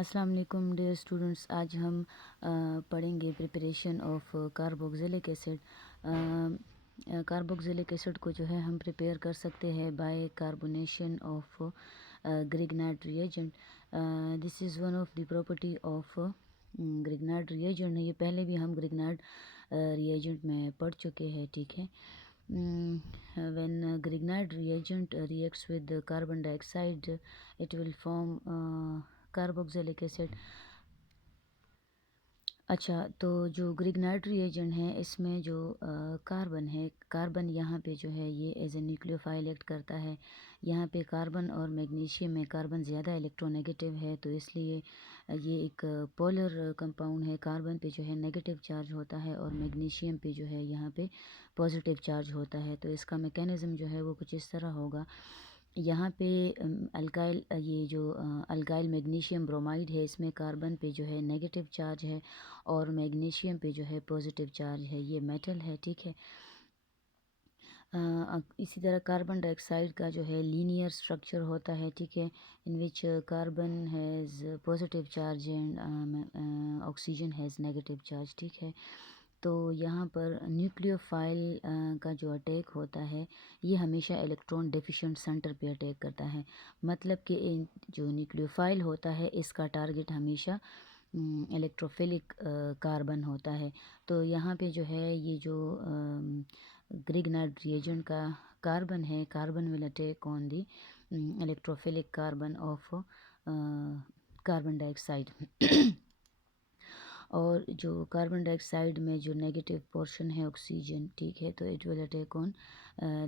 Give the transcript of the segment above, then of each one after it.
अस्सलाम वालेकुम dear students. आज हम पढ़ेंगे preparation of carboxylic acid. Carboxylic acid को जो है हम प्रिपेयर कर सकते हैं by carbonation of Grignard reagent. This is one of the property of Grignard reagent. ये पहले भी हम ग्रिग्नार्ड रिएजेंट में पढ़ चुके हैं, ठीक है। When Grignard reagent reacts with carbon dioxide, it will form carboxylic acid. अच्छा, तो जो ग्रिग्नार्ड रिएजेंट है इसमें जो कार्बन है, कार्बन यहाँ पे जो है ये एज ए न्यूक्लियोफाइल एक्ट करता है। यहाँ पे कार्बन और मैग्नीशियम में कार्बन ज़्यादा इलेक्ट्रोनेगेटिव है, तो इसलिए ये एक पोलर कंपाउंड है। कार्बन पे जो है नेगेटिव चार्ज होता है और मैग्नीशियम पे जो है यहाँ पे पॉजिटिव चार्ज होता है। तो इसका मैकेनिज़्म जो है वो कुछ इस तरह होगा। यहाँ पे अल्काइल, ये जो अल्काइल मैग्नीशियम ब्रोमाइड है, इसमें कार्बन पे जो है नेगेटिव चार्ज है और मैग्नीशियम पे जो है पॉजिटिव चार्ज है। ये मेटल है, ठीक है। इसी तरह कार्बन डाइऑक्साइड का जो है लीनियर स्ट्रक्चर होता है, ठीक है, in which carbon has positive charge and oxygen has negative charge, ठीक है। तो यहाँ पर न्यूक्लियोफाइल का जो अटैक होता है ये हमेशा इलेक्ट्रॉन डेफिशिएंट सेंटर पे अटैक करता है। मतलब कि जो न्यूक्लियोफाइल होता है इसका टारगेट हमेशा इलेक्ट्रोफिलिक कार्बन होता है। तो यहाँ पे जो है ये जो ग्रिग्नार्ड रिएजेंट का कार्बन है, carbon will attack on the electrophilic carbon of carbon dioxide. और जो कार्बन डाइऑक्साइड में जो नेगेटिव पोर्शन है ऑक्सीजन, ठीक है, तो it will attack on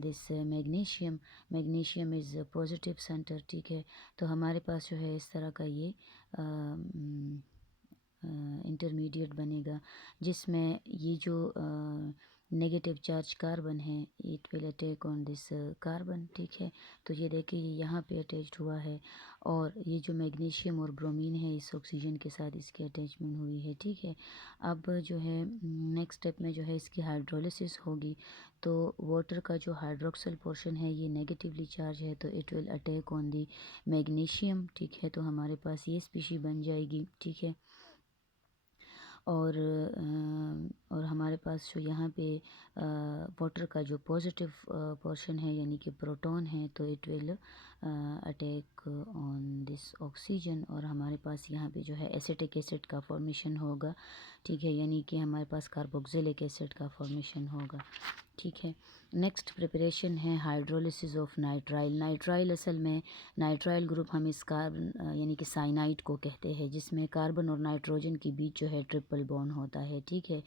this magnesium. Magnesium is positive centre, ठीक है। तो हमारे पास जो है इस तरह का ये इंटरमीडिएट बनेगा जिसमें ये जो नेगेटिव चार्ज कार्बन है it will attack on this carbon, ठीक है। तो ये देखिए ये यहाँ पे अटैच्ड हुआ है और ये जो मैग्नीशियम और ब्रोमीन है इस ऑक्सीजन के साथ इसकी अटैचमेंट हुई है, ठीक है। अब जो है नेक्स्ट स्टेप में जो है इसकी हाइड्रोलिसिस होगी। तो वाटर का जो हाइड्रोक्सिल पोर्शन है ये नेगेटिवली चार्ज है, तो it will attack on the magnesium, ठीक है। तो हमारे पास ये स्पीशी बन जाएगी, ठीक है। और हमारे पास जो यहाँ पे वाटर का जो पॉजिटिव पोर्शन है यानी कि प्रोटॉन है, तो it will attack on this oxygen और हमारे पास यहाँ पे जो है एसिटिक एसिड का फॉर्मेशन होगा, ठीक है, यानी कि हमारे पास कार्बोक्सिलिक एसिड का फॉर्मेशन होगा, ठीक है। नेक्स्ट प्रिपरेशन है हाइड्रोलिसिस ऑफ नाइट्राइल। नाइट्राइल असल में नाइट्राइल ग्रुप हम इस कार्बन यानी कि साइनाइड को कहते हैं, जिसमें कार्बन और नाइट्रोजन के बीच जो है ट्रिपल बॉन्ड होता है, ठीक है।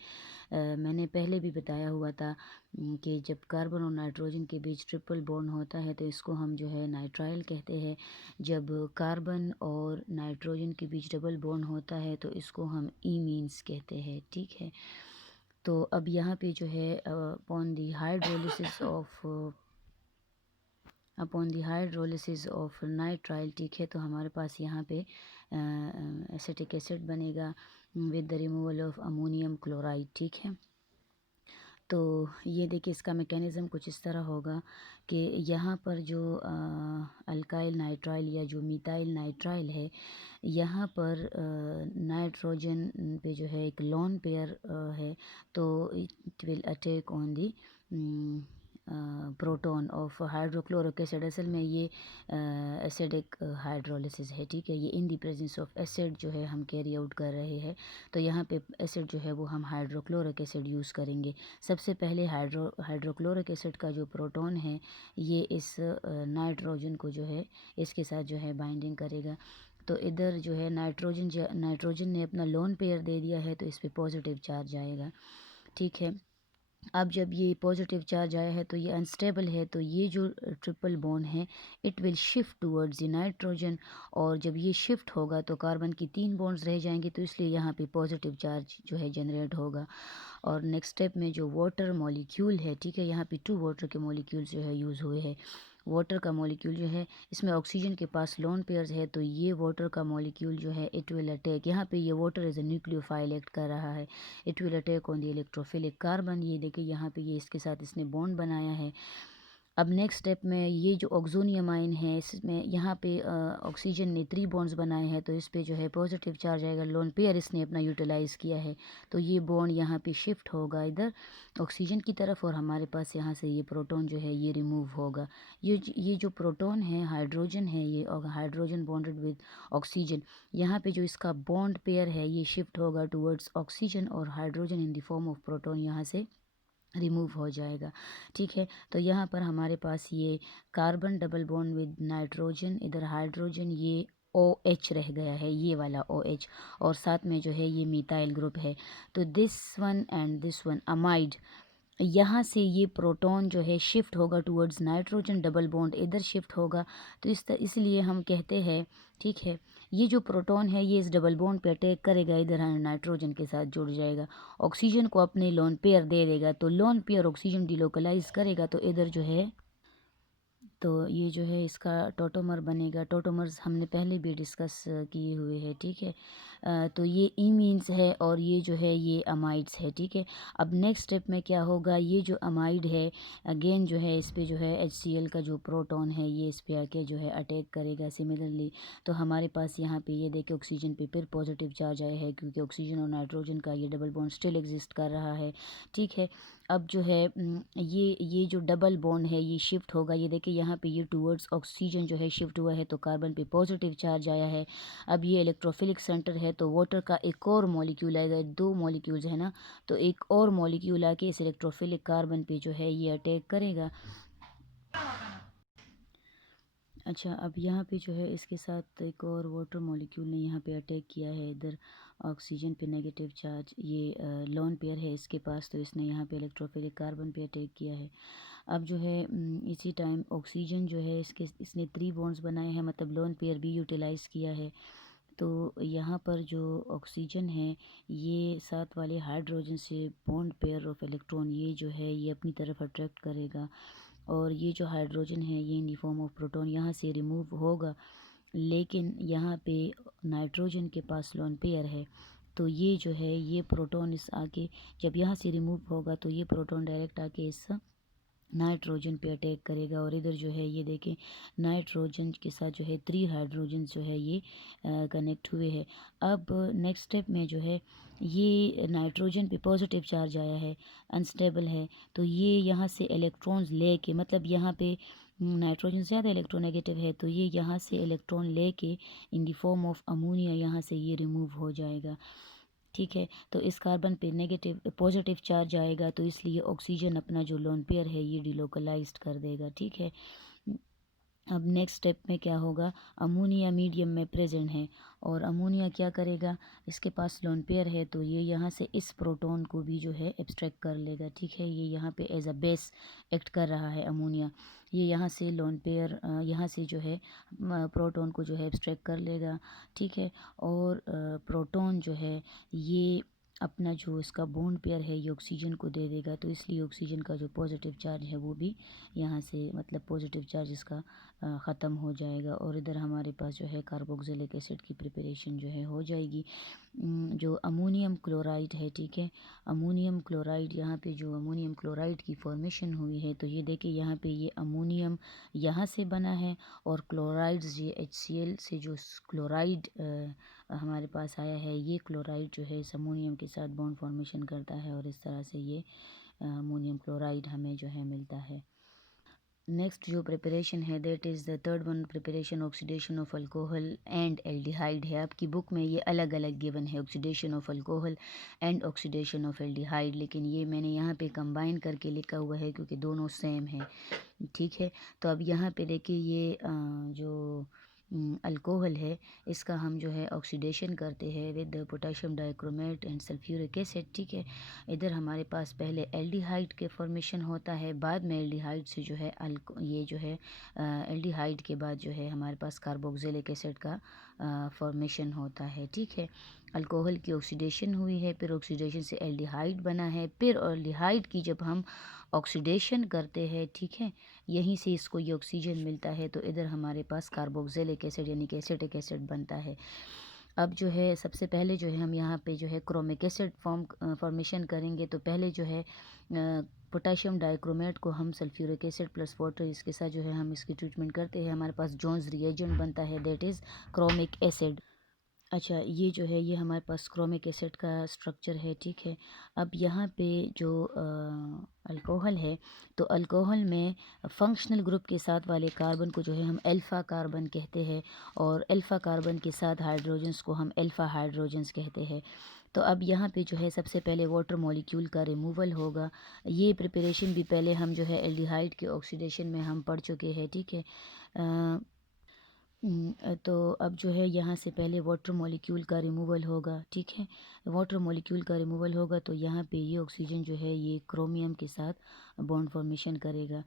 मैंने पहले भी बताया हुआ था कि जब कार्बन और नाइट्रोजन के बीच ट्रिपल बॉन्ड होता है तो इसको हम जो है नाइट्राइल कहते हैं। जब कार्बन और नाइट्रोजन के बीच डबल बॉन्ड होता है तो इसको हम ईमीन्स कहते हैं, ठीक है। तो अब यहाँ पे जो है upon the hydrolysis of nitrile, ठीक है, तो हमारे पास यहाँ पे एसिटिक एसिड बनेगा with the removal of ammonium chloride, ठीक है। तो ये देखिए इसका मैकेनिज़्म कुछ इस तरह होगा कि यहाँ पर जो अल्काइल नाइट्राइल या जो मिथाइल नाइट्राइल है, यहाँ पर नाइट्रोजन पे जो है एक लोन पेयर है, तो it will attack on the proton of hydrochloric acid. असल में ये एसिडिक हाइड्रोलिसिस है, ठीक है। ये इन दी प्रेजेंस ऑफ एसिड जो है हम कैरी आउट कर रहे हैं। तो यहाँ पे एसिड जो है वो हम हाइड्रोक्लोरिक एसिड यूज़ करेंगे। सबसे पहले हाइड्रोक्लोरिक एसिड का जो प्रोटॉन है ये इस नाइट्रोजन को जो है इसके साथ जो है बाइंडिंग करेगा। तो इधर जो है नाइट्रोजन ने अपना लोन पेयर दे दिया है, तो इस पर पॉजिटिव चार्ज आएगा, ठीक है। अब जब ये पॉजिटिव चार्ज आया है तो ये अनस्टेबल है, तो ये जो ट्रिपल बॉन्ड है it will shift towards the nitrogen, और जब ये शिफ्ट होगा तो कार्बन की 3 बॉन्ड्स रह जाएंगे, तो इसलिए यहाँ पे पॉजिटिव चार्ज जो है जनरेट होगा। और नेक्स्ट स्टेप में जो वाटर मॉलिक्यूल है, ठीक है, यहाँ पे 2 वाटर के मॉलिक्यूल्स जो है यूज़ हुए हैं। वाटर का मॉलिक्यूल जो है इसमें ऑक्सीजन के पास लोन पेयर्स है, तो ये वाटर का मॉलिक्यूल जो है इट विल अटैक, यहाँ पे ये water as a nucleophile act कर रहा है, it will attack on the electrophilic carbon. ये देखिए यहाँ पे ये इसके साथ इसने बॉन्ड बनाया है। अब नेक्स्ट स्टेप में ये जो ऑक्सोनियम आयन है इसमें यहाँ पे ऑक्सीजन ने 3 बॉन्ड्स बनाए हैं, तो इस पे जो है पॉजिटिव चार्ज आएगा, लोन पेयर इसने अपना यूटिलाइज़ किया है, तो ये बॉन्ड यहाँ पे शिफ्ट होगा इधर ऑक्सीजन की तरफ, और हमारे पास यहाँ से ये प्रोटॉन जो है ये रिमूव होगा। ये जो प्रोटॉन है हाइड्रोजन है, ये हाइड्रोजन बॉन्डेड विद ऑक्सीजन, यहाँ पे जो इसका बॉन्ड पेयर है ये शिफ्ट होगा टूवर्ड्स ऑक्सीजन, और hydrogen in the form of proton यहाँ से रिमूव हो जाएगा। ठीक है, तो यहाँ पर हमारे पास ये carbon double bond with nitrogen, इधर हाइड्रोजन, ये OH रह गया है, ये वाला OH, और साथ में जो है ये मिथाइल ग्रुप है। तो this one and this one amide, यहाँ से ये प्रोटॉन जो है शिफ्ट होगा टूवर्ड्स नाइट्रोजन, डबल बॉन्ड इधर शिफ्ट होगा, तो इसलिए हम कहते हैं, ठीक है, ये जो प्रोटॉन है ये इस डबल बॉन्ड पे अटैक करेगा, इधर नाइट्रोजन के साथ जुड़ जाएगा, ऑक्सीजन को अपने लोन पेयर दे देगा, तो लोन पेयर ऑक्सीजन डिलोकलाइज करेगा, तो इधर जो है, तो ये जो है इसका टोटोमर बनेगा। टोटोमर्स हमने पहले भी डिस्कस किए हुए हैं, ठीक है। तो ये इमीन्स है और ये जो है ये अमाइड्स है, ठीक है। अब नेक्स्ट स्टेप में क्या होगा, ये जो अमाइड है अगेन जो है इस पे जो है HCl का जो प्रोटॉन है ये इस पे आके जो है अटैक करेगा सिमिलरली, तो हमारे पास यहाँ पे ये देखिए ऑक्सीजन पे फिर पॉजिटिव चार्ज आया है, क्योंकि ऑक्सीजन और नाइट्रोजन का ये डबल बॉन्ड स्टिल एग्जिस्ट कर रहा है, ठीक है। अब जो है ये जो डबल बॉन्ड है ये शिफ्ट होगा, ये देखिए यहाँ पे ये टूवर्ड्स ऑक्सीजन जो है शिफ्ट हुआ है, तो कार्बन पे पॉजिटिव चार्ज आया है। अब ये इलेक्ट्रोफिलिक सेंटर है, तो वाटर का एक और मॉलिक्यूल आएगा, 2 मॉलिक्यूल्स है ना, तो एक और मॉलिक्यूल आके इस इलेक्ट्रोफिलिक कार्बन पे जो है ये अटैक करेगा। अच्छा, अब यहाँ पे जो है इसके साथ एक और वाटर मॉलिक्यूल ने यहाँ पे अटैक किया है, इधर ऑक्सीजन पे नेगेटिव चार्ज, ये लोन पेयर है इसके पास, तो इसने यहाँ पे इलेक्ट्रोफिलिक कार्बन पे अटैक किया है। अब जो है इसी टाइम ऑक्सीजन जो है इसने 3 बॉन्ड्स बनाए हैं, मतलब लोन पेयर भी यूटिलाइज़ किया है, तो यहाँ पर जो ऑक्सीजन है ये साथ वाले हाइड्रोजन से बॉन्ड पेयर ऑफ इलेक्ट्रॉन ये जो है ये अपनी तरफ अट्रैक्ट करेगा, और ये जो हाइड्रोजन है ये in the form of proton यहाँ से रिमूव होगा, लेकिन यहाँ पे नाइट्रोजन के पास लोन पेयर है, तो ये जो है ये प्रोटॉन इस आगे जब यहाँ से रिमूव होगा तो ये प्रोटॉन डायरेक्ट आके इस नाइट्रोजन पे अटैक करेगा, और इधर जो है ये देखें नाइट्रोजन के साथ जो है 3 हाइड्रोजन जो है ये कनेक्ट हुए हैं। अब नेक्स्ट स्टेप में जो है ये नाइट्रोजन पे पॉजिटिव चार्ज आया है, अनस्टेबल है, तो ये यहाँ से इलेक्ट्रॉन्स लेके, मतलब यहाँ पे नाइट्रोजन ज़्यादा इलेक्ट्रोनेगेटिव है, तो ये यहाँ से इलेक्ट्रॉन लेके in the form of ammonia यहाँ से ये रिमूव हो जाएगा, ठीक है। तो इस कार्बन पे नेगेटिव पॉजिटिव चार्ज आएगा, तो इसलिए ऑक्सीजन अपना जो लोन पेयर है ये डिलोकलाइज्ड कर देगा, ठीक है। अब नेक्स्ट स्टेप में क्या होगा, अमोनिया मीडियम में प्रेजेंट है, और अमोनिया क्या करेगा, इसके पास लोन पेयर है, तो ये यहाँ से इस प्रोटॉन को भी जो है एब्स्ट्रैक्ट कर लेगा, ठीक है। ये यहाँ पे एज अ बेस एक्ट कर रहा है अमोनिया, ये यहाँ से लोन पेयर यहाँ से जो है प्रोटॉन को जो है एब्स्ट्रैक्ट कर लेगा, ठीक है। और प्रोटॉन जो है ये अपना जो इसका बॉन्ड पेयर है ये ऑक्सीजन को दे देगा, तो इसलिए ऑक्सीजन का जो पॉजिटिव चार्ज है वो भी यहाँ से, मतलब पॉजिटिव चार्ज इसका ख़त्म हो जाएगा, और इधर हमारे पास जो है कार्बोक्सिलिक एसिड की प्रिपरेशन जो है हो जाएगी। जो अमोनियम क्लोराइड है, ठीक है, अमोनियम क्लोराइड, यहाँ पे जो अमोनियम क्लोराइड की फॉर्मेशन हुई है, तो ये देखिए यहाँ पे ये अमोनियम यहाँ से बना है, और क्लोराइड्स ये HCl से जो क्लोराइड हमारे पास आया है, ये क्लोराइड जो है इस अमोनियम के साथ बॉन्ड फॉर्मेशन करता है, और इस तरह से ये अमोनियम क्लोराइड हमें जो है मिलता है। नेक्स्ट जो प्रिपरेशन है that is the third one, preparation oxidation of alcohol and aldehyde है। आपकी बुक में ये अलग अलग गिवन है, oxidation of alcohol and oxidation of aldehyde, लेकिन ये मैंने यहाँ पे कंबाइन करके लिखा हुआ है क्योंकि दोनों सेम है, ठीक है। तो अब यहाँ पे देखिए ये जो अल्कोहल है इसका हम जो है ऑक्सीडेशन करते हैं with potassium dichromate and sulphuric acid, ठीक है। इधर हमारे पास पहले एल्डिहाइड के फॉर्मेशन होता है, बाद में एल्डिहाइड से जो है ये जो है एल्डिहाइड के बाद जो है हमारे पास कार्बोक्सिलिक एसिड का फॉर्मेशन होता है, ठीक है। अल्कोहल की ऑक्सीडेशन हुई है, फिर ऑक्सीडेशन से एल्डिहाइड बना है, फिर एल्डिहाइड की जब हम ऑक्सीडेशन करते हैं, ठीक है, यहीं से इसको ये ऑक्सीजन मिलता है, तो इधर हमारे पास कार्बोक्सिलिक एसिड यानी कि एसिटिक एसिड बनता है। अब जो है सबसे पहले जो है हम यहाँ पे जो है क्रोमिक एसिड फॉर्मेशन करेंगे। तो पहले जो है पोटेशियम डाइक्रोमेट को हम सल्फ्यूरिक एसिड प्लस वाटर इसके साथ जो है हम इसकी ट्रीटमेंट करते हैं। हमारे पास जोन्स रिएजेंट बनता है, दैट इज़ क्रोमिक एसिड। अच्छा, ये जो है ये हमारे पास क्रोमिक एसिड का स्ट्रक्चर है, ठीक है। अब यहाँ पे जो अल्कोहल है, तो अल्कोहल में फंक्शनल ग्रुप के साथ वाले कार्बन को जो है हम अल्फ़ा कार्बन कहते हैं, और अल्फ़ा कार्बन के साथ हाइड्रोजन्स को हम अल्फ़ा हाइड्रोजन्स कहते हैं। तो अब यहाँ पे जो है सबसे पहले वाटर मॉलिक्यूल का रिमूवल होगा। ये प्रिपरेशन भी पहले हम जो है एल्डिहाइड के ऑक्सीडेशन में हम पढ़ चुके हैं, ठीक है। तो अब जो है यहाँ से पहले वाटर मॉलिक्यूल का रिमूवल होगा, ठीक है। वाटर मॉलिक्यूल का रिमूवल होगा तो यहाँ पे ये ऑक्सीजन जो है ये क्रोमियम के साथ बॉन्ड फॉर्मेशन करेगा।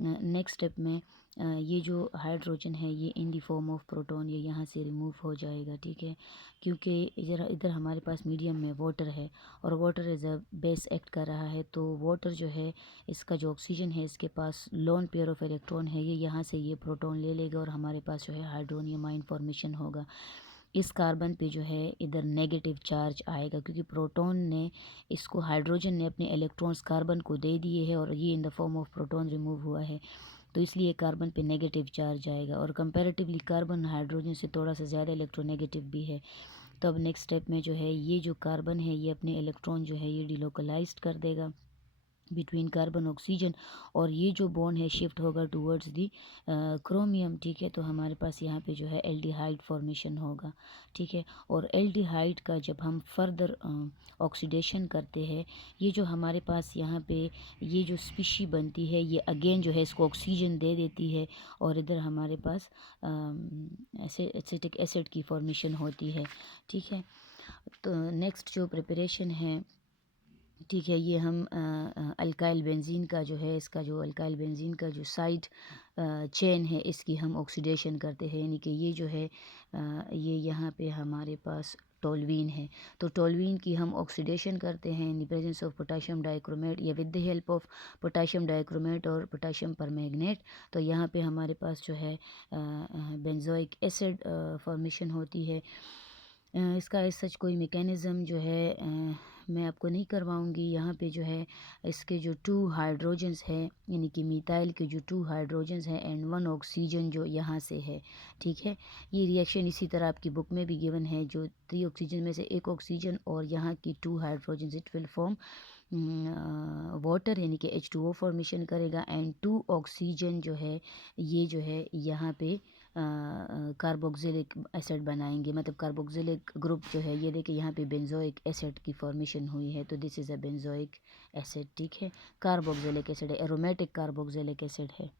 नेक्स्ट स्टेप में ये जो हाइड्रोजन है ये इन दी फॉर्म ऑफ प्रोटॉन ये यहाँ से रिमूव हो जाएगा, ठीक है। क्योंकि इधर इधर हमारे पास मीडियम में वाटर है और water as a base act कर रहा है, तो वाटर जो है इसका जो ऑक्सीजन है इसके पास लोन पेयर ऑफ इलेक्ट्रॉन है, ये यहाँ से ये प्रोटॉन ले लेगा और हमारे पास जो है हाइड्रोनियम आयन फॉर्मेशन होगा। इस कार्बन पे जो है इधर नेगेटिव चार्ज आएगा क्योंकि प्रोटॉन ने इसको हाइड्रोजन ने अपने इलेक्ट्रॉन्स कार्बन को दे दिए हैं और ये in the form of proton remove हुआ है, तो इसलिए कार्बन पे नेगेटिव चार्ज आएगा। और कंपैरेटिवली कार्बन हाइड्रोजन से थोड़ा सा ज़्यादा इलेक्ट्रोनेगेटिव भी है। तो अब नेक्स्ट स्टेप में जो है ये जो कार्बन है ये अपने इलेक्ट्रॉन जो है ये डिलोकलाइज्ड कर देगा बिटवीन कार्बन ऑक्सीजन, और ये जो बॉन्ड है शिफ्ट होगा टूवर्ड्स दी क्रोमियम, ठीक है। तो हमारे पास यहाँ पे जो है एल्डिहाइड फॉर्मेशन होगा, ठीक है। और एल्डिहाइड का जब हम फर्दर ऑक्सीडेशन करते हैं, ये जो हमारे पास यहाँ पे ये जो स्पीशी बनती है ये अगेन जो है इसको ऑक्सीजन दे देती है और इधर हमारे पास एसिटिक एसिड की फॉर्मेशन होती है, ठीक है। तो नेक्स्ट जो प्रिपरेशन है, ठीक है, ये हम अल्काइल बेंजीन का जो है इसका जो अल्काइल बेंजीन का जो साइड चेन है इसकी हम ऑक्सीडेशन करते हैं, यानी कि ये जो है ये यहाँ पे हमारे पास टोल्यूइन है, तो टोल्यूइन की हम ऑक्सीडेशन करते हैं in the presence of potassium dichromate या with the help of potassium dichromate और पोटेशियम परमैंगनेट। तो यहाँ पे हमारे पास जो है बेंजोइक एसिड फॉर्मेशन होती है। इसका एज सच कोई मेकेनिज़्म जो है मैं आपको नहीं करवाऊँगी। यहाँ पे जो है इसके जो 2 हाइड्रोजन्स हैं, यानी कि मिथाइल के जो 2 हाइड्रोजन्स हैं एंड 1 ऑक्सीजन जो यहाँ से है, ठीक है। ये रिएक्शन इसी तरह आपकी बुक में भी गिवन है, जो 3 ऑक्सीजन में से 1 ऑक्सीजन और यहाँ की 2 hydrogens it will form water, यानी कि H2O फॉर्मेशन करेगा एंड 2 ऑक्सीजन जो है ये जो है यहाँ पे कार्बोक्सिलिक एसिड बनाएंगे, मतलब कार्बोक्सिलिक ग्रुप जो है ये देखिए यहाँ पे बेंजोइक एसिड की फॉर्मेशन हुई है, तो this is a benzoic acid, ठीक है। कार्बोक्सिलिक एसिड है, एरोमेटिक कार्बोक्सिलिक एसिड है।